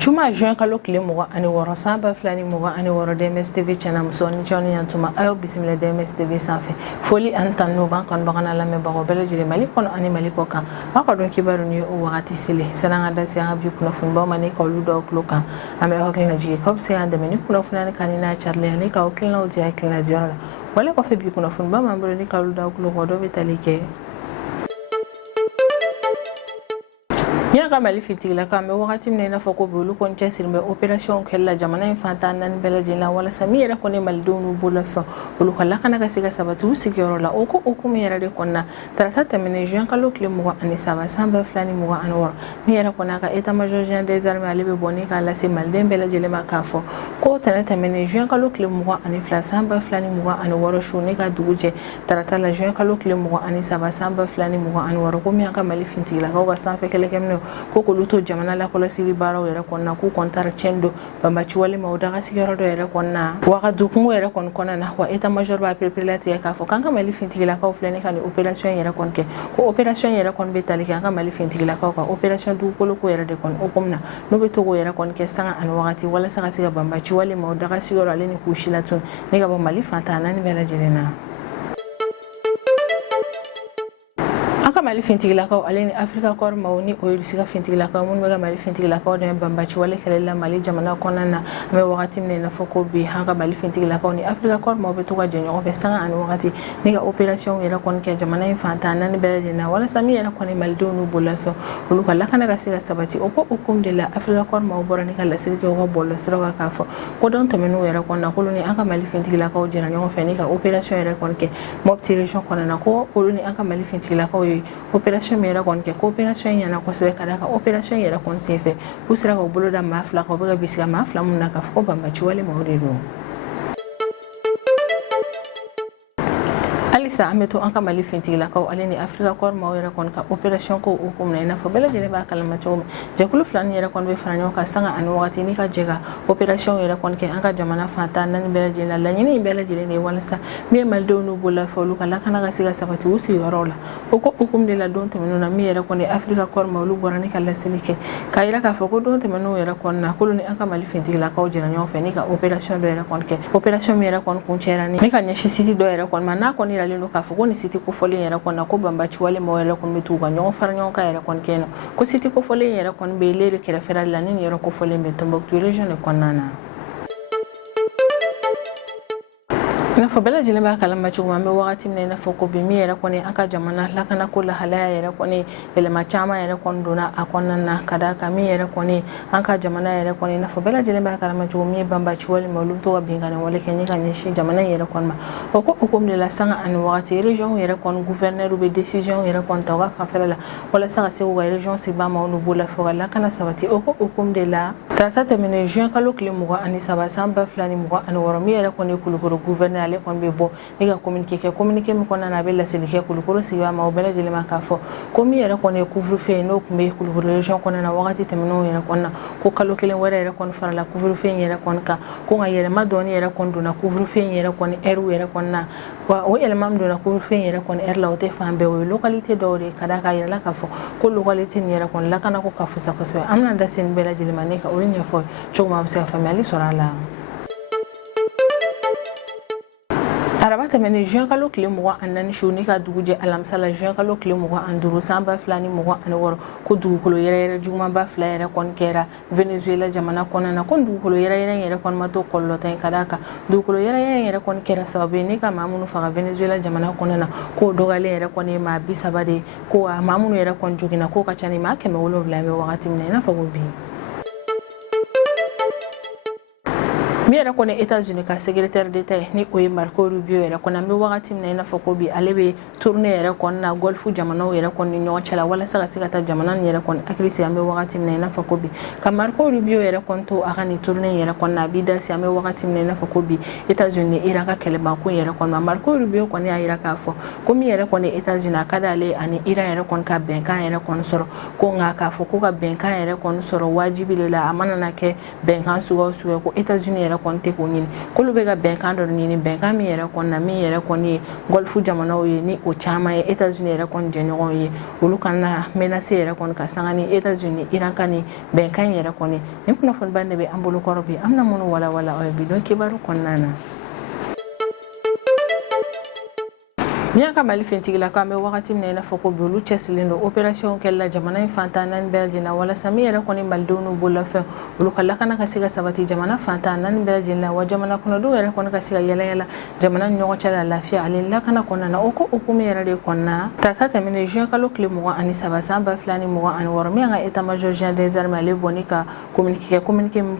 Juma juin kalo kile muga ani woro samba flani muga ani woro DMS-TV chana musoni choni yantuma ayo bisimila DMS-TV sanfɛ foli an tan no ban kan bagana lamɛnbagaw bɛɛ lajɛlen Mali kɔnɔ ani Mali kɔ kan a ka dɔn kibaru ni o wagati sele sananga da se an bi kunnafonibaw ma ni ka olu dɔw tulo kan an bɛ hakilina jigin k'aw bɛ se k'an dɛmɛ ni kunnafoni ani kan n'a carili ani ka hakilinaw di hakilina diyɔrɔ la wale kɔfɛ bi kunnafonibaw m'an bolo ni ka olu dɔw tulo kɔ dɔw bɛ tali kɛ Nyaga Mali fitigila ka me wakati mne na foko bulu kon chesirme operation kella jamana infanta nan belaje la wala samira ko ne maldonu bula fa ulu kala kana ka siga sabatu sigoro la oko mi yara de konna tarata tamene juin kalo kle mo ani saba samba flani mo anwar mi yara konna ka eta major gen des armées alibe boni ka la se malden belaje le makafo ko tarata tamene juin kalo kle mo ani fla samba flani mo anwar shuni ka duguje tarata la juin kalo kle mo ani saba samba flani mo anwar ko mi aka Mali fitigila ka wasan fe kele kemno koko luto jamana la kola siri baraw yere konna ku kontar chendo bambachi wale mauda ga sigaro do yere konna waka dukungu yere konna na wa eta major ba prepilati ya kafo kanka Mali fintigila ka oflene kan operation yere konke ko operation yere kon betali kanka Mali fintigila ka operation du kolo ko yere de kon okomna no beto yere kon ke sanga an wakati wala sanga siga bambachi wale mauda ga sigaro ale ni kushilatun ne ga Mali fantana ni bela jelena aka Mali fintigila ka aleni Afrika kor mauni oil siga fintigila ka mun mega Mali fintigila ka de bambachi wale kelela Mali jamana kona na me wakati mne na foko bi haka Mali fintigila ka ni Afrika kor mo beto ga jenyo ko festanga an wakati niga operation yera kon ke jamana infanta nan bele na wala sami yera kon Mali donu bola so ulu kala kana ga siga sabati oko ukum de la Afrika kor mo borani kala siga ko bolo stroga ka fo ko don tamenu yera kon na koloni aka Mali fintigila ka jena nyo fe niga operation yera kon ke mo region kon na ko koloni aka Mali fintigila ka operation mera kon ke operation yana ko sebe kada ka operation yera kon sefe usira ko bolo da mafla ko bega bisiga mafla mun na ka ko bambachi wale mawrido alisa ameto anka Mali fintigila ka aleni Afrika kor mawera kon ka operation ko ukum na fa bela jene ba kalma choma je kulu flani yera kon be franyo ka sanga an wakati ni ka jega operation yera kon ke anka jamana fata nan bela jene la nyini bela jene ne wala sa mi maldonu bola fa lu kala kana ga siga sabati usi yorola oko ukum de la don temeno na mi yera kon Afrika kor mawlu borani kala selike ka ira ka fa ko don temeno yera kon na kuluni anka Mali fintigila ka jena nyo fe ni ka operation do yera kon ke operation mi yera kon kunchera ni ka nyashi city do yera kon mana kon ira lino ka foko ni siti ko fole yera kon na ko bambachi wale mo yera kon betu ga nyon far nyon ka yera kon keno ko siti ko fole yera kon be lere kera feral la ni yera ko fole be Tombouctou region e kon nana na fa bela jile ba kala machu mambe wakati mne na foko bi mi yera kon aka jamana la kana kula halaya yera kon ele machama yera kon dona akonna na kada ka mi yera kon aka jamana yera kon na fa bela jile ba kala machu mi bambachi wale mo lumto ga bingane wale kenyi kan shi jamana yera kon ma oko ukum de la sanga an wakati region yera kon gouverneur be décision yera kon tawa fa fela wala sanga se wa region si ba ma onu bola fo la kana sabati oko ukum de la trata terminé juin kalo kile mugo ani saba samba flani mugo an woro mi yera kon kulukuru gouverneur ale kon be bo ni ga communiquer mi kon na be la selike kulukuru si ba ma o bela jele makafo ko mi yera kon couvre-feu no kumbe kulukuru region kon na wakati terminé yera kon na ko kalo kile wera yera kon fara la couvre-feu yera kon ka ko nga yera madoni yera kon duna couvre-feu yera kon eru yera kon na wa o elmam duna couvre-feu yera kon er la o te fambe o localité dore kada ka yera la kafo ko localité yera kon la kana ko kafu sa ko se amna da sen bela jele manika o nya fo choma sa famille sorala arabata mene juin kalo kile mugo andan shuni ka duguje alamsala juin kalo kile mugo anduru samba flani mugo anwor ko dugukolo yere juma ba fla yere kon kera Venezuela jamana kona na kon dugukolo yere kon mato kollo tan kadaka dugukolo yere kon kera sababu ni ka mamunu fa Venezuela jamana kona na ko dogale yere kon ma bisabade ko mamunu yere kon jogina ko ka chani ma keme wolo vla me wakati mne na fa go bi mi yɛrɛ kɔni États-Unis ka secrétaire d'État ni o ye Marco Rubio yɛrɛ kɔni an bɛ wagati min na i n'a fɔ ko bi ale bɛ tournée yɛrɛ kɔni na golfu jamanaw yɛrɛ kɔni ni ɲɔgɔn cɛ la walasa ka se ka taa jamana nin yɛrɛ kɔni hakili sigi an bɛ wagati min na i n'a fɔ ko bi ka Marco Rubio yɛrɛ kɔni to a ka nin tournée yɛrɛ kɔni na a b'i da si an bɛ wagati min na i n'a fɔ ko bi États-Unis ni Iran ka kɛlɛbakun yɛrɛ kɔni ma Marco Rubio kɔni y'a jira k'a fɔ ko min yɛrɛ kɔni États-Unis a ka d'ale ani Iran yɛrɛ kɔni ka bɛnkan yɛrɛ kɔni sɔrɔ ko nka k'a fɔ ko ka bɛnkan yɛrɛ kɔni sɔrɔ wajibi de la a mana na kɛ bɛnkan suguya o suguya ko États-Unis yɛrɛ kon te ko nyini kulu be ga benkan do nyini benkan mi yere kon na mi yere kon ni golfu jamana o ni o chama e États-Unis yere kon je nyogon ye ulu kana menace yere kon ka sangani États-Unis Iran kani benkan yere kon ni kuna fon bande be ambulu korbi amna monu wala o bi do kibaru kon nana Miaka Mali fintigila kambe wakati mnena foko bulu cheslindo operation kella jamana infantana Belgium wala samira koni maldunu bulla fe ulu kala kana kasiga sabati jamana fantana Belgium wa jamana kono do yere kono kasiga yala jamana nyogo chala lafiya alilla kana kona na oko ukumi yere konna tata temene juin kalo klimo ani sabasa ba flani mo an wormi nga eta major jean des armes le bonika communiquer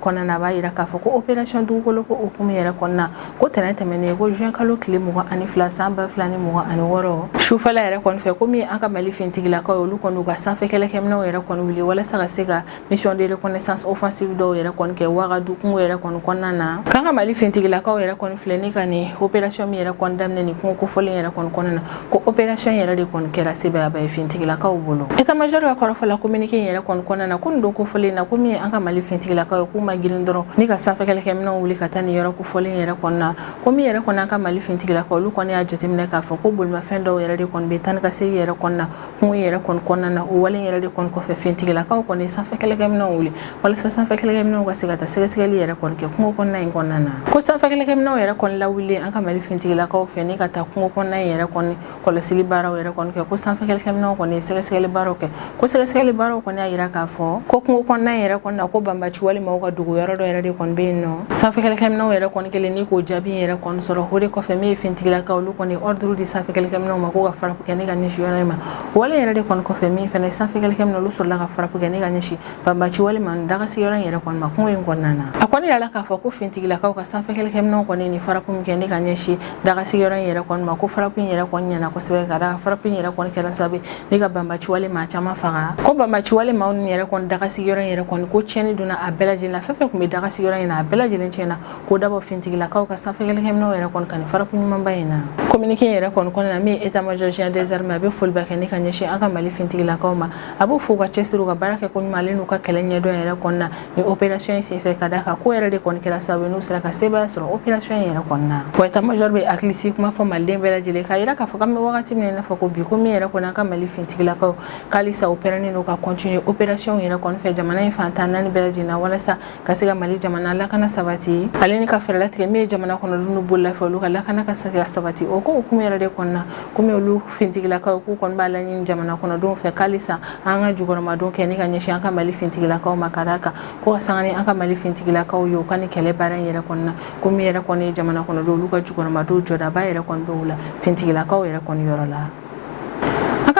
kona na ba ira ka foko operation du ko ukumi yere konna ko tena temene go juin kalo klimo ani flasa ba flani mo ani woro shufala yere kon fe komi aka Mali fintigila ka olu kon ga sanfe kele kemno yere kon wili wala saga sega mission de reconnaissance offensive do yere kon ke waga du kun yere kon konnana kanga Mali fintigila ka yere kon fleni kani operation mi yere kon damne ni ko fole yere kon konnana ko operation yere de kon kera seba ba fintigila ka bolo eta major ka ko fala communiquer yere kon konnana kun do ko fole na komi aka Mali fintigila ka ko ma gilindoro ni ga sanfe kele kemno wili katani yere ko fole yere konna komi yere kon aka Mali fintigila ka olu kon ya jetimne ka fo ko bulma fendo yere de kon betan ka se yere konna mu yere kon konna o wala yere de kon ko fe fintigila ka ko ni sa fe kele gem no wuli wala sa fe kele gem no ga sigata se yere kon ke ko konna en konna ko sa fe kele gem no yere kon la wuli an ka Mali fintigila ka fe ni ka ta ko konna yere kon ko le sili baro yere kon ke ko sa fe kele gem no ko ni se baro ke ko se baro ko ni ayira ka fo ko konna yere kon na ko bamba ci wali ma ko dugu yoro do yere de kon be no sa fe kele gem no yere kon ke le ni ko jabi yere kon soro hore ko fe mi fintigila ka lu ko ni ordre di sa fe kele gem no ma ko ga fara ko ni ga ni shi yoro ma wala yere de kon ko fe mi fe na sa fe kele gem no lu so la ga fara ko ni ga ni shi bamba ci wali man daga si yoro yere kon ma ko en kon nana akoni la ka fo ko fintigila ka ka sa fe kele gem no ko ni fara ko ni ga ni shi daga si yoro yere kon ma ko fara ko yere kon nyana ko se ga da fara ko yere kon ke la sabe ni ga bamba ci wali ma chama faga ko bamba ci wali ma on yere kon daga si yoro yere kon ko cheni duna a belaji la fe ko mi daga si yoro ina a belaji len chena ko dabo fintigila ka ka sa fe kele gem no yere kon kan fara ko nyuma bayina communiquer yere kon kon na mi eta major jean des armes be fulba ke ni kan yeshi aka Mali fintigila ka ma abu fuga chesiru ga baraka ko mali no ka kele nyedo yere kon na mi operation si fe kada ka ko yere de kon kela sabe no sala ka seba so operation yere kon na ko eta major be aklisi kuma fo malde belaji le ka ira ka fo kam wakati mi na fo ko bi ko mi yere kon aka Mali fintigila ka kalisa operani no ka continue operation yere kon fe jamana infantana ni belaji na wala sa ka siga Mali jamana la kana sabati aleni ka ferla tre mi jamana kono dunu bulla fo lu la kana ka siga sabati o ko kuma yere de kon na kuma lu fintigila ka ko kon bala ni jamana kono don fe kalisa anga jugoro ma don ke ni ganye shi aka Mali fintigila ka makaraka ko sangani aka Mali fintigila ka yo kan kele baran yere kon na kuma yere kon ni jamana kono do lu ka jugoro ma do joda ba yere kon do la fintigila ka yere kon yorola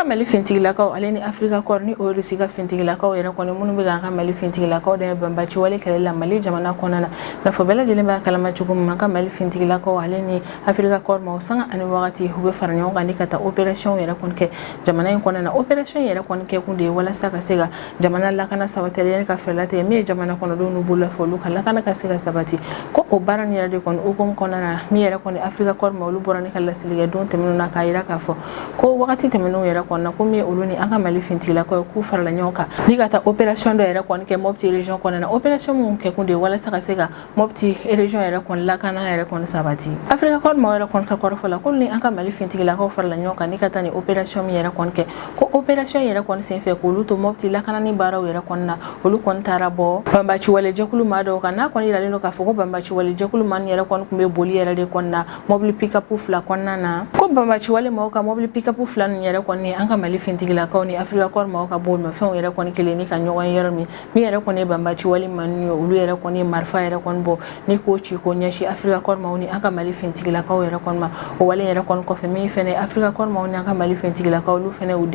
aka Mali fintigila ka aleni Afrika kor ni o rusiga fintigila ka yere kon munu bi aka Mali fintigila ka de bamba ci wale kele la Mali jamana kono na fo bela jele ba kalama ci gum aka Mali fintigila ka aleni Afrika kor ma sanga ani wakati hube farnyo ga ni kata operation yere kon ke jamana kono na operation yere kon ke kunde wala saka sega jamana la kana sabatele ka felate me jamana kono do no bulla fo lu kala kana ka sega sabati ko o baran yere de kon o kom kono na mi yere kon Afrika kor ma lu borani kala siliga don temno na ka ira ka fo ko wakati temno yere kon na komi uluni aka Mali fintigila ko ku farla nyoka ni kata operation do yere kon ke mopti region kon na operation mun ke kunde wala saka sega mopti region yere kon la kana yere kon sabati Afrika kor ma yere kon ka kor fo la ko ni aka Mali fintigila ko farla nyoka ni kata ni operation mi yere kon ke ko operation yere kon sen fe ko lu to mopti la kana ni bara yere kon na olu kon tarabo bamba ci wale jekulu ma do kana kon ila leno ka fo ko bamba ci wale jekulu man yere kon kumbe boli yere de kon na mobile pick up fla kon na ko bamba ci wale ma ka mobile pick up fla yere kon ni aka Mali fintigila ka ni Afrika kor ma ka bol ma fe yere kon kele ni kan nyogon yere mi yere kon e bamba ci wale man yo ulu yere kon ni marfa yere kon bo ni ko ci ko nyashi Afrika kor ma ni aka Mali fintigila ka yere kon ma o wale yere kon ko fe mi fene Afrika kor ma ni aka Mali fintigila ka lu fene o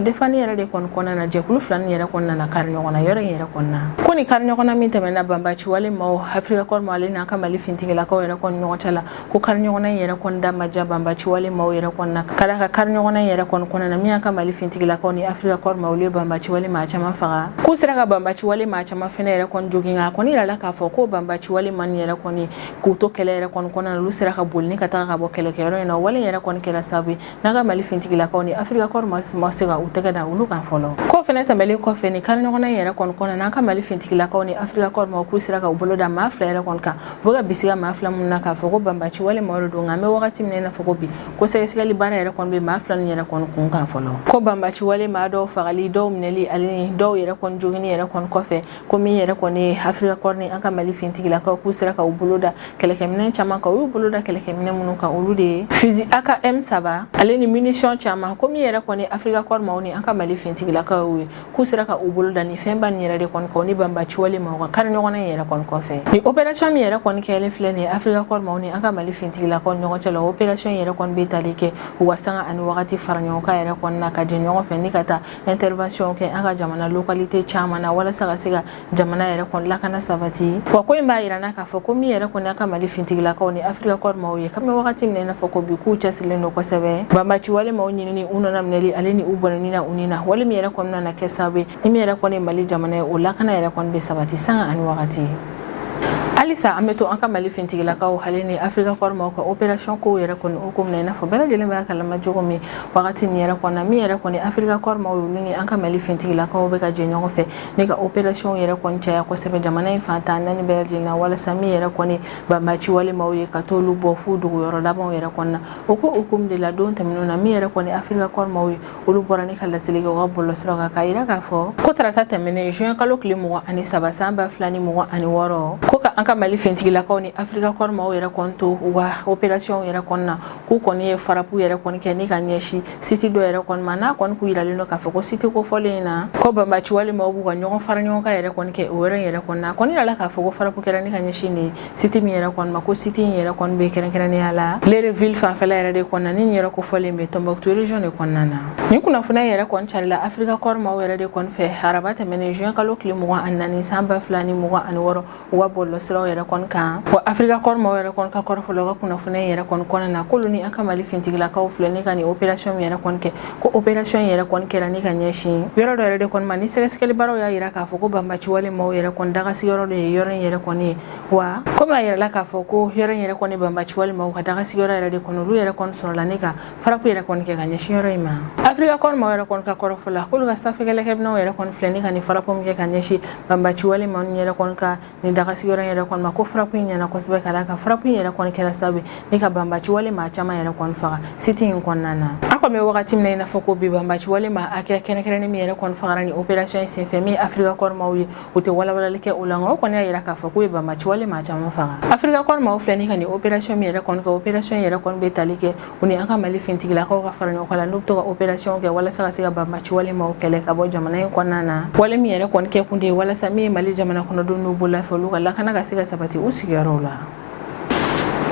defa ni yere de kon kona na jekulu flan yere kon na karnyo kona yere kon na ko ni karnyo kona mi teme na bamba ci wale ma Afrika kor ma le na aka Mali fintigila ka yere kon nyotala ko karnyo kona yere kon da maja bamba ci wale ma yere kon na kada ka karnyo kona yere kon kona na mi aka mali fintigilakaw ni Afrika korma olu bambaci wale ma caman faga ku sera ka bambaci wale ma caman fɛnɛ yɛrɛ kɔni joginga kɔni yira la k'a fɔ ko bambaci wale man yɛrɛ kɔni k'u to kɛlɛ yɛrɛ kɔni kɔnɔna olu sera ka boli ni ka taga ka bɔ kɛlɛkɛyɔrɔ in na wale yɛrɛ kɔni kɛra sababu n'a ka mali fintigilakaw ni Afrika korma ma se ka u tɛgɛ da olu kan fɔlɔ ko fɛnɛ tɛmɛlen kɔfɛ ni kan ɲɔgɔnna yɛrɛ kɔni kɔnɔna n'an ka mali fintigilakaw ni Afrika korma k'u sera ka u bolo da maa fila yɛrɛ kɔni kan u bɛ ka bisiga maa fila minnu na k'a fɔ ko bambaci wale ma o don nka an bɛ wagati min na i n'a fɔ ko bi ko sɛgɛsɛgɛli baara yɛrɛ kɔni bɛ maa fila ni yɛrɛ kɔni kun kan fɔlɔ ko bambaci wale maa dɔw fagali dɔw minɛli ale ni dɔw yɛrɛ kɔni jogini yɛrɛ kɔni kɔfɛ ko min yɛrɛ kɔni Afrika korni an ka mali fintigilakaw k'u sera ka u bolo da kɛlɛkɛminɛn caman kan u y'u bolo da kɛlɛkɛminɛn minnu kan olu de ye fusil AK M3 ale ni munition caman ko min yɛrɛ kɔni Afrika korma ni an ka mali fintigilakaw ye k'u sera ka u bolo da ni fɛnba ni yɛrɛ de kɔni kan ni bambaci wale ma ka kari ɲɔgɔnna yɛrɛ kɔni kɔfɛ ni opération min yɛrɛ kɔni kɛlen filɛ ni Afrika korma ni an ka mali fintigilakaw ɲɔgɔn cɛ la opération yɛrɛ kɔni bɛ tali kɛ u ka sanga ani wagati fara ɲɔgɔn kan yɛrɛ kɔni na ka jɛ ɲɔgɔn fɛ ni ka taa intervention kɛ an ka jamana localité caman na walasa ka se ka jamana yɛrɛ kɔni lakana sabati wa ko in b'a yira na k'a fɔ ko min yɛrɛ kɔni an ka mali fintigilakaw ni Afrika korma ye kabini wagati min na i n'a fɔ ko bi k'u cɛsirilen don kosɛbɛ bambaci wale ma ɲinini u nana minɛli ale ni u bɔnɛni na u ni na wale min yɛrɛ kɔni nana kɛ sababu ye ni min yɛrɛ kɔni mali jamana ye o lakana yɛrɛ kɔni bɛ sabati sanga ani wagati alisa an bɛ to an ka mali fintigilakaw hali ni Afrika korma ka opération ko yɛrɛ kɔni hukumu na i n'a fɔ bɛɛ lajɛlen b'a kalama cogo min wagati min yɛrɛ kɔnɔ min yɛrɛ kɔni Afrika korma olu ni an ka mali fintigilakaw bɛ ka jɛ ɲɔgɔn fɛ ni ka opération yɛrɛ kɔni caya kosɛbɛ jamana in fantan naani bɛɛ lajɛlen na walasa min yɛrɛ kɔni bambaci walimaw ye ka t'olu bɔ fu duguyɔrɔ labanw yɛrɛ kɔni na o ko hukumu de la don tɛmɛnenw na min yɛrɛ kɔni Afrika korma ye olu bɔra ni ka laseli kɛ u ka bɔlɔsiraw kan k'a yira k'a fɔ ko tarata tɛmɛnen juin kalo tile 23 san 2026 ko ka an ka mali fintigilakaw ni Afrika korma yɛrɛ kɔni to u ka opération yɛrɛ kɔni na k'u kɔni ye farapu yɛrɛ kɔni kɛ ni ka ɲɛsin site dɔ yɛrɛ kɔni ma n'a kɔni k'u yiralen don k'a fɔ ko site kofɔlen na ko bambaci walimaw b'u ka ɲɔgɔn fara ɲɔgɔn kan yɛrɛ kɔni kɛ o yɔrɔ yɛrɛ kɔni na kɔni yirala k'a fɔ ko farapu kɛra ni ka ɲɛsin ni site min yɛrɛ kɔni ma ko site in yɛrɛ kɔni bɛ kɛrɛnkɛrɛnnenya la Libreville fanfɛla yɛrɛ de kɔni na ni yɛrɛ kofɔlen bɛ Tombouctou région de kɔnɔna na ni kunnafoniya yɛrɛ kɔni carila Afrika korma yɛrɛ de kɔni fɛ araba tɛmɛnen juin kalo tile 24 san 2026 u ka bɔlɔsiraw yɛrɛ kɔni kan wa Afrika korma yɛrɛ kɔni ka kɔrɔfɔlɔ ka kunnafoniya yɛrɛ kɔni kɔnɔna na k'olu ni an ka mali fintigilakaw filɛ ni ka ni opération min yɛrɛ kɔni kɛ ko opération yɛrɛ kɔni kɛra ni ka ɲɛsin yɔrɔ dɔ yɛrɛ de kɔni ma ni sɛgɛsɛgɛli baaraw y'a yira k'a fɔ ko bambaci walimaw yɛrɛ kɔni dagasigiyɔrɔ de ye yɔrɔ in yɛrɛ kɔni ye wa komi a yirala k'a fɔ ko yɔrɔ in yɛrɛ kɔni bambaci walimaw ka dagasigiyɔrɔ yɛrɛ de kɔni olu yɛrɛ kɔni sɔrɔla ni ka farapu yɛrɛ kɔni kɛ ka ɲɛsin yɔrɔ in ma Afrika korma yɛrɛ kɔni ka kɔrɔfɔla k'olu ka sanfɛ kɛlɛkɛminɛw yɛrɛ kɔni filɛ ni ka ni farapu min kɛ ka ɲɛsin bambaci walimaw yɛrɛ kɔni ka ni dagasigiyɔrɔ yɛrɛ kɔni ma ko farapu in ɲɛna kosɛbɛ ka d'a kan farapu in yɛrɛ kɔni kɛra sababu ni ka bambaci wale maa caman yɛrɛ kɔni faga site in kɔnɔna na an kɔni bɛ wagati min na i n'a fɔ ko bi bambaci wale maa hakɛ kɛrɛnkɛrɛnnen min yɛrɛ kɔni fagara ni opération in senfɛ min Afrika kormaw ye u tɛ walawalali kɛ o la nka o kɔni y'a yira k'a fɔ k'u ye bambaci wale maa caman faga Afrika kormaw filɛ ni ka ni opération min yɛrɛ kɔni kɛ opération yɛrɛ kɔni bɛ tali kɛ u ni an ka mali fintigilakaw ka fara ɲɔgɔn kan la n'u bɛ to ka opération kɛ walasa ka se ka bambaci wale maaw kɛlɛ ka bɔ jamana in kɔnɔna na wale min yɛrɛ kɔni kɛ kun de ye walasa min ye mali jamana kɔnɔdenw n'u bolola fɛ olu ka lakana ka se ka sabati u sigiyɔrɔw la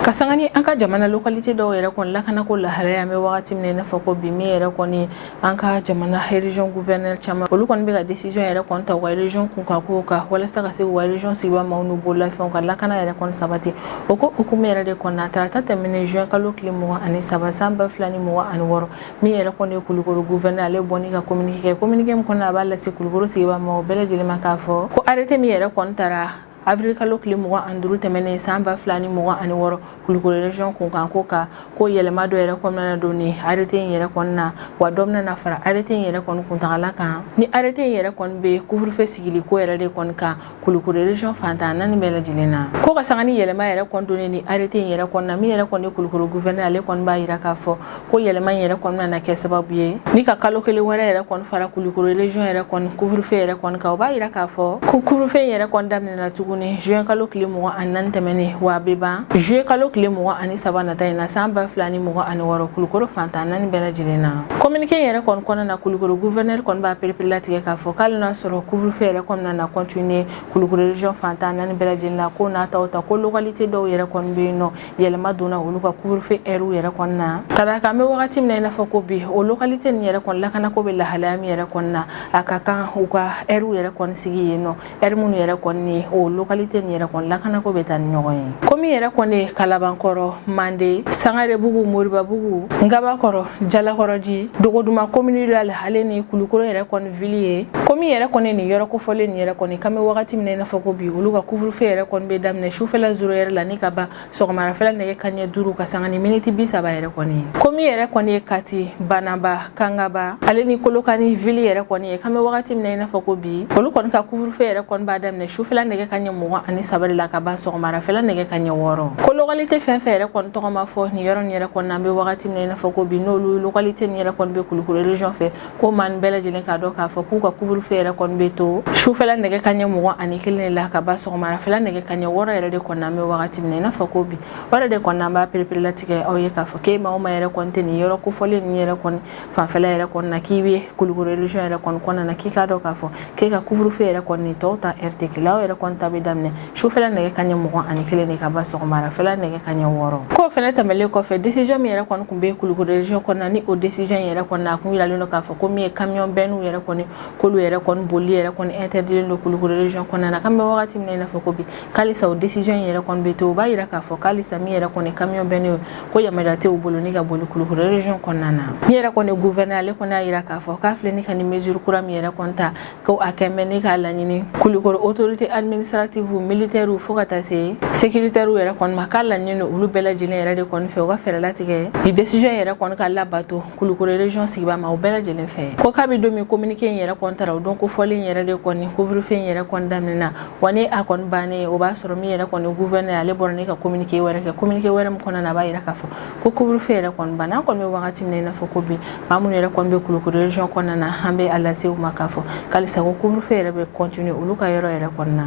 ka sanga ni an ka jamana localité dɔw yɛrɛ kɔni lakana ko lahalaya an bɛ wagati min na i n'a fɔ ko bi min yɛrɛ kɔni an ka jamana région gouverneur caman olu kɔni bɛ ka décision yɛrɛ kɔni ta u ka région kun kan k'o kan walasa ka se k'u ka région sigibaa maaw n'u bololafɛnw ka lakana yɛrɛ kɔni sabati o ko hukumu yɛrɛ de kɔni na tarata tɛmɛnen juin kalo tile 23 san 2026 min yɛrɛ kɔni ye Kulukoro gouverneur ale bɔ n'i ka communiqué kɛ communiqué min kɔnɔ a b'a lase Kulukoro sigibaa maaw bɛɛ lajɛlen ma k'a fɔ ko arrêté min yɛrɛ kɔni tara avril kalo tile 25 tɛmɛnen san 2026 Kulukoro région kun kan ko yɛlɛma dɔ yɛrɛ kɔnɔna don ni arrêté in yɛrɛ kɔni na wa dɔ bɛna fara arrêté in yɛrɛ kɔni kuntagala kan ni arrêté in yɛrɛ kɔni bɛ couvre-feu sigili ko yɛrɛ de kɔni kan Kulukoro région fantan naani bɛɛ lajɛlen na ko ka sanga ni yɛlɛma yɛrɛ kɔni don ni arrêté in yɛrɛ kɔni na min yɛrɛ kɔni ye Kulukoro gouverneur ale kɔni b'a yira k'a fɔ ko yɛlɛma in yɛrɛ kɔni bɛna kɛ sababu ye ni ka kalo kelen wɛrɛ yɛrɛ kɔni fara Kulukoro région yɛrɛ kɔni couvre-feu yɛrɛ kɔni kan o b'a yira k'a fɔ ko couvre-feu in yɛrɛ kɔni daminɛna tuguni juin kalo tile 24 tɛmɛnen wa a bɛ ban juillet kalo tile 23 nata in na san 2026 Kulukoro fantan naani bɛɛ lajɛlen na communiqué yɛrɛ kɔni kɔnɔna na Kulukoro gouverneur kɔni b'a perepere latigɛ k'a fɔ k'ale n'a sɔrɔ couvre-feu yɛrɛ kɔni na continuer Kulukoro région fantan naani bɛɛ lajɛlen na ko n'a ta ko localité dɔw yɛrɛ kɔni bɛ yen nɔ yɛlɛma donna olu ka couvre-feu heure yɛrɛ kɔni na ka d'a kan an bɛ wagati min na i n'a fɔ ko bi o localité nin yɛrɛ kɔni lakana ko bɛ lahalaya min yɛrɛ kɔni na a ka kan u ka heure yɛrɛ kɔni sigi yen nɔ heure minnu yɛrɛ kɔni ni o localité ni yɛrɛ kɔni lakana ko bɛ taa ni ɲɔgɔn ye komi yɛrɛ kɔni Kalabankɔrɔ Mande Sangarebugu Moribabugu Ngabakɔrɔ Jalakɔrɔji Dogoduma commune la hale ni Kulukoro yɛrɛ kɔni ville ye komi yɛrɛ kɔni ni yɔrɔ kofɔlen ni yɛrɛ kɔni kame wagati min na fɔ ko bi olu ka couvre-feu yɛrɛ kɔni bɛ daminɛ sufɛla 0 heure la ni ka ba sɔgɔmarafɛla nɛgɛ kaɲɛ 5 ka sanga ni minute 30 yɛrɛ kɔni komi yɛrɛ kɔni ye Kati Banaba Kangaba ale ni Kolokani ville yɛrɛ kɔni ye kame wagati min na fɔ ko bi olu kɔni ka couvre-feu yɛrɛ kɔni b'a daminɛ sufɛla nɛgɛ kaɲɛ 23 la ka ba sɔgɔmarafɛla nɛgɛ kaɲɛ 6 ko localité fɛn fɛn yɛrɛ kɔni tɔgɔ ma fɔ ni yɔrɔ ni yɛrɛ kɔni an bɛ wagati min na fɔ ko bi n'olu localité ni yɛrɛ kɔni bɛ Kulukoro région fɛ ko man bɛɛ lajɛlen ka dɔn k'a fɔ k'u ka couvre-feu yɛrɛ kɔni bɛ to sufɛla nɛgɛ kaɲɛ 21 la ka ba sɔgɔmarafɛla nɛgɛ kaɲɛ 6 yɛrɛ de kɔni an bɛ wagati min na fɔ ko bi o de kɔni an b'a perepere latigɛ aw ye k'a fɔ k'e maa o maa yɛrɛ kɔni tɛ nin yɔrɔ kofɔlen ni yɛrɛ kɔni fanfɛla yɛrɛ kɔni na k'i bɛ Kulukoro région yɛrɛ kɔni kɔnɔna na k'i ka dɔn k'a fɔ k'e ka couvre-feu yɛrɛ kɔni tɔw ta heure tɛ kelen aw yɛrɛ kɔni ta bɛ daminɛ sufɛla nɛgɛ kaɲɛ 21 de ka ba sɔgɔmarafɛla nɛgɛ kaɲɛ 6 k'o fɛnɛ tɛmɛlen kɔfɛ décision min yɛrɛ kɔni kun bɛ Kulukoro région kɔnɔna ni o décision yɛrɛ kɔni a kun yiralen don k'a fɔ ko min ye camion bennu yɛrɛ kɔni k'olu yɛrɛ kɔni boli yɛrɛ kɔni interdilen don Kulukoro région kɔnɔna na k'an bɛ wagati min na fɔ ko bi k'alisa o décision yɛrɛ kɔni bɛ to o b'a yira k'a fɔ k'alisa min yɛrɛ kɔni camion bennu ko yamaruya tɛ u bolo ni ka boli Kulukoro région kɔnɔna na min yɛrɛ kɔni gouverneur ale kɔni y'a yira k'a fɔ k'a filɛ ni ka ni mesure kura min yɛrɛ kɔni ta ko a kɛ mɛ ni k'a laɲini Kulukoro autorité administrative militaire fo ka taa se sécuritaire yɛrɛ kɔni ma k'a laɲini olu bɛɛ lajɛlen yɛrɛ de kɔni fɛ u ka fɛɛrɛ latigɛ ni décision yɛrɛ kɔni ka labato Kulukoro région sigibaa ma o bɛɛ lajɛlen fɛ ko k'a bɛ don min communiqué in yɛrɛ kɔni taara o don ko fɔlen yɛrɛ de kɔni couvre-feu in yɛrɛ kɔni daminɛna wa ni a kɔni bannen o b'a sɔrɔ min yɛrɛ kɔni gouverneur ale bɔra ne ka communiqué wɛrɛ kɛ communiqué wɛrɛ min kɔnɔna na a b'a yira k'a fɔ ko couvre-feu yɛrɛ kɔni banna an kɔni bɛ wagati min na i n'a fɔ ko bi maa minnu yɛrɛ kɔni bɛ Kulukoro région kɔnɔna na an bɛ a lase u ma k'a fɔ halisa ko couvre-feu yɛrɛ bɛ continuer olu ka yɔrɔ yɛrɛ kɔnɔna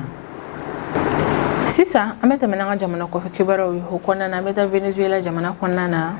sisan an bɛ tɛmɛ n'an ka jamana kɔfɛ kibaruyaw ye o kɔnɔna na an bɛ taa Venezuela jamana kɔnɔna na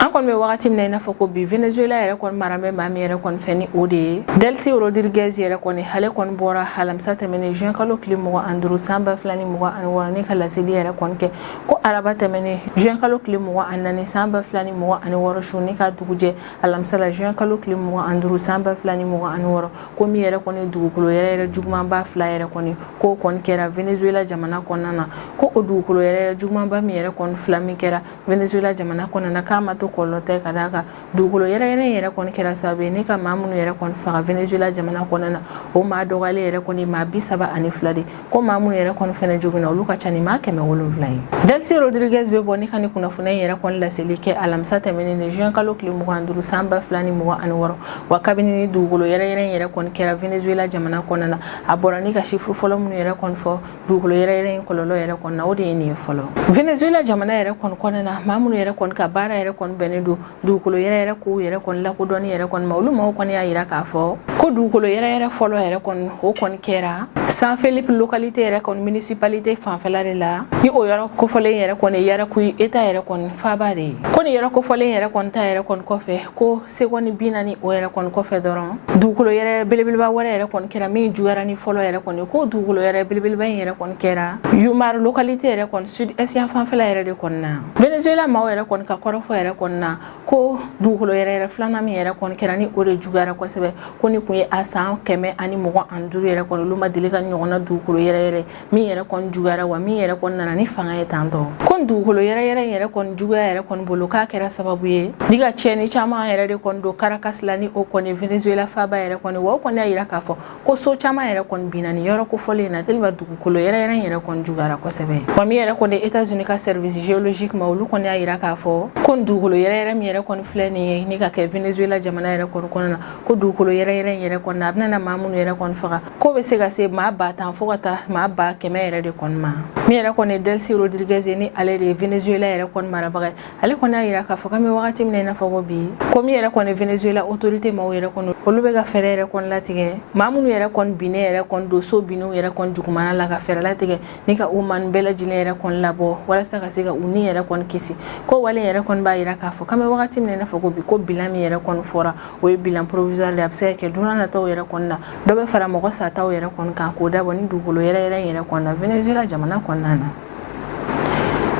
an kɔni bɛ wagati min na i n'a fɔ ko bi Venezuela yɛrɛ kɔni mara bɛ maa min yɛrɛ kɔni fɛ ni o de ye Delcy Rodriguez yɛrɛ kɔni ale kɔni bɔra alamisa tɛmɛnen juin kalo tile 25 san 2026 ni ka laseli yɛrɛ kɔni kɛ ko araba tɛmɛnen juin kalo tile 24 san 2026 su ni ka dugujɛ alamisa la juin kalo tile 25 san 2026 ko min yɛrɛ kɔni dugukolo yɛrɛ jugumanba 2 yɛrɛ kɔni ko kɔni kɛra Venezuela jamana kɔnɔna na ko o dugukolo yɛrɛ jugumanba min yɛrɛ kɔni 2 min kɛra Venezuela jamana kɔnɔna na k'a ma to kɔlɔlɔ tɛ ka d'a kan dugukolo yɛrɛ kɔni kɛra sababu ye ni ka maa minnu yɛrɛ kɔni faga Venezuela jamana kɔnɔna na o maa dɔgɔyalen yɛrɛ kɔni maa 32 de ko maa minnu yɛrɛ kɔni fɛnɛ joginna olu ka ca ni maa 107 ye Delcy Rodriguez bɛ bɔ ni ka ni kunnafoniya yɛrɛ kɔni laseli kɛ alamisa tɛmɛnen ni juin kalo tile 25 san 2026 wa kabini ni dugukolo yɛrɛ kɔni kɛra Venezuela jamana kɔnɔna na a bɔra ni ka chiffre fɔlɔ minnu yɛrɛ kɔni fɔ dugukolo yɛrɛ in kɔlɔlɔ yɛrɛ kɔni na o de ye nin ye fɔlɔ Venezuela jamana yɛrɛ kɔni kɔnɔna na maa minnu yɛrɛ kɔni ka baara yɛrɛ kɔni bɛnnen don dugukolo yɛrɛ ko yɛrɛ kɔni lakodɔnni yɛrɛ kɔni ma olu maaw kɔni y'a yira k'a fɔ ko dugukolo yɛrɛ fɔlɔ yɛrɛ kɔni o kɔni kɛra San Felipe localité yɛrɛ kɔni municipalité fanfɛla de la ni o yɔrɔ kofɔlen yɛrɛ kɔni Yarakuyi état yɛrɛ kɔni faaba de ye ko ni yɔrɔ kofɔlen yɛrɛ kɔni ta yɛrɛ kɔni kɔfɛ ko seconde 40 o yɛrɛ kɔni kɔfɛ dɔrɔn dugukolo yɛrɛ belebeleba wɛrɛ yɛrɛ kɔni kɛra min juguyara ni fɔlɔ yɛrɛ kɔni ko dugukolo yɛrɛ belebeleba in yɛrɛ kɔni kɛra Yumar localité yɛrɛ kɔni sud est yan fanfɛla yɛrɛ de kɔni na Venezuela maaw yɛrɛ kɔni ka kɔrɔfɔ yɛrɛ kɔni na ko dugukolo yɛrɛ filanan min yɛrɛ kɔni kɛra ni o de juguyara kosɛbɛ ko ni kun ye a san 125 yɛrɛ kɔni olu ma deli ka ɲɔgɔnna dugukolo yɛrɛ min yɛrɛ kɔni juguyara wa min yɛrɛ kɔni nana ni fanga ye tantɔ ko dugukolo yɛrɛ kɔni juguya yɛrɛ kɔni bolo k'a kɛra sababu ye ni ka tiɲɛni caman yɛrɛ de kɔni don Caracas la ni o kɔni Venezuela faaba yɛrɛ kɔni wa o kɔni y'a yira k'a fɔ ko so caman yɛrɛ kɔni binna ni yɔrɔ kofɔlen in na tellement dugukolo yɛrɛ kɔni juguyara kosɛbɛ wa min yɛrɛ kɔni États-Unis ka service géologique ma olu kɔni y'a yira k'a fɔ ko dugukolo yɛrɛ min yɛrɛ kɔni filɛ nin ye ni ka kɛ Venezuela jamana yɛrɛ kɔni kɔnɔna na ko dugukolo yɛrɛ kɔni a bɛna maa minnu yɛrɛ kɔni faga ko bɛ se ka se maa 10 fo ka taa maa 100 yɛrɛ de kɔni ma min yɛrɛ kɔni Delcy Rodriguez ni ale de ye Venezuela yɛrɛ kɔni marabaga ye ale kɔni y'a yira k'a fɔ k'an bɛ wagati min na i n'a fɔ ko bi ko min yɛrɛ kɔni Venezuela autorité maaw yɛrɛ kɔni olu bɛ ka fɛɛrɛ yɛrɛ kɔni latigɛ maa minnu yɛrɛ kɔni binnen yɛrɛ kɔni don so binnu yɛrɛ kɔni jugumana la ka fɛɛrɛ latigɛ ni ka u man bɛɛ lajɛlen yɛrɛ kɔni labɔ walasa ka se ka u ni yɛrɛ kɔni kisi ko wale yɛrɛ kɔni b'a yira k'a fɔ k'an bɛ wagati min na i n'a fɔ ko bi ko bilan min yɛrɛ kɔni fɔra o ye bilan provisoire de a bɛ se ka kɛ don n'a nataw yɛrɛ kɔni na dɔ bɛ fara mɔgɔ sataw yɛrɛ kɔni kan k'o dabɔ ni dugukolo yɛrɛ kɔni na Venezuela jamana kɔnɔna na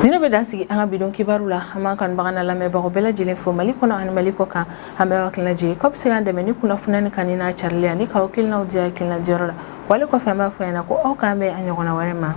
ni ne bɛ da sigi an ka bidon kibaru la an b'an kanubaga n'a lamɛnbagaw bɛɛ lajɛlen fo Mali kɔnɔ ani Mali kɔ kan an bɛ hakilina jigin k'aw bɛ se k'an dɛmɛ ni kunnafoniya ni kanni n'a carili ani k'aw hakilinaw di hakilina diyɔrɔ la wale kɔfɛ an b'a fɔ ɲɛna ko aw k'an bɛn a ɲɔgɔnna wɛrɛ ma